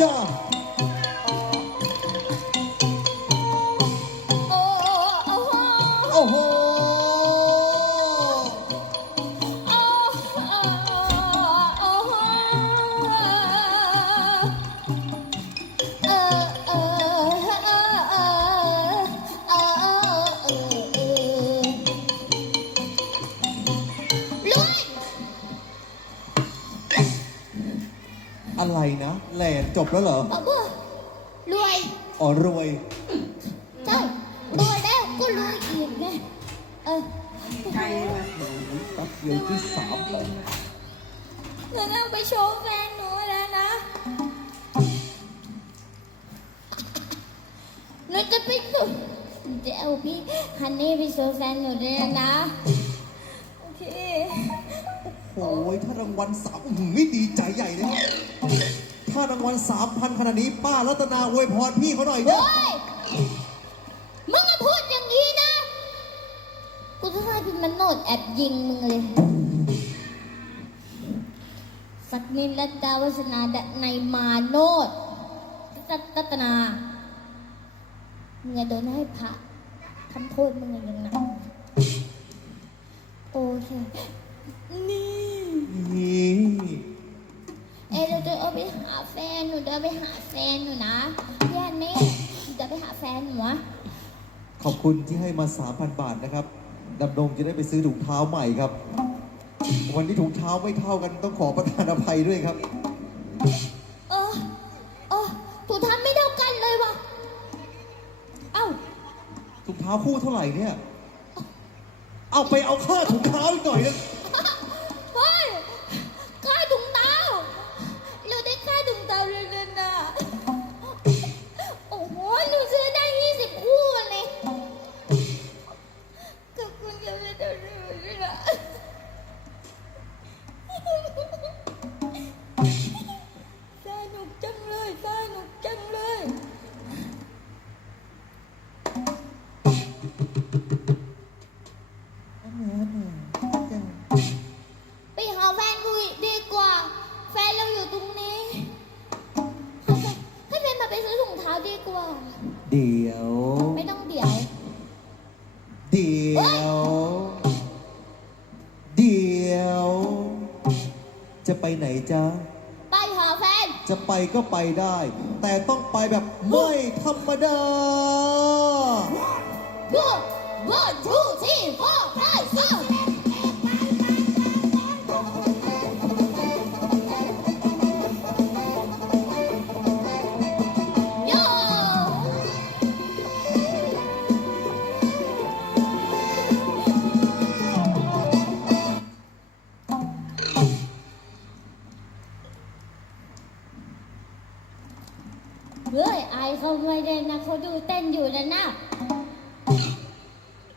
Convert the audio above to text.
จ้ อะไรนะแหลนจบแล้วเหรอบอกว่ารวยอ๋อรวยใช่รวยแล้วก็รวยอีกไงเออใจว่ะแป๊บเดียวที่สามแล้วหนูต้องไปโชว์แฟนหนูแล้วนะหนูจะไปสุดจะเอาพี่ฮันนี่ไปโชว์แฟนหนูด้วยนะ โอเค โอ้ยถ้ารางวัลสามอื้อหือไม่ดีใจใหญ่เลยถ้ารางวัลสามพันขนาดนี้ป้ารัตนาอวยพรพี่เขาหน่อยนะเฮ้ย มึงมาพูดอย่างนี้นะ กูจะให้พี่มันโนดแอบยิงมึงเลย สักนินและดาวัฒนาดะในมาโนดรัตตนา มึงจะโดนให้พระทำโทษมึงอย่างหนัก นหนูจะเอาไปหาแฟนหนูนะพี่อันนี่หนูจะไปหาแฟนหนูอะขอบคุณที่ให้มา 3,000 บาทนะครับดำดงจะได้ไปซื้อถุงเท้าใหม่ครับ วันนี้ถุงเท้าไม่เท่ากันต้องขอประทานอภัยด้วยครับ เออเออถูกทำไม่เท่ากันเลยวะเอ้าถุงเท้าคู่เท่าไหร่เนี่ย เอาไปเอาค่าถุงเท้าอีกหน่อยนะ ไปหาแฟนกูอีกดีกว่า แฟนเราอยู่ตรงนี้ให้แฟนมาไปซื้อถุงเท้าดีกว่า เดี๋ยว ไม่ต้องเดี๋ยว เดี๋ยว เดี๋ยว จะไปไหนจ๊ะ ไปหาแฟน จะไปก็ไปได้ แต่ต้องไปแบบไม่ธรรมดา One one two three four five six เฮ้ยไอเขาไม่ได้นะเขาดูเต้นอยู่นะนะ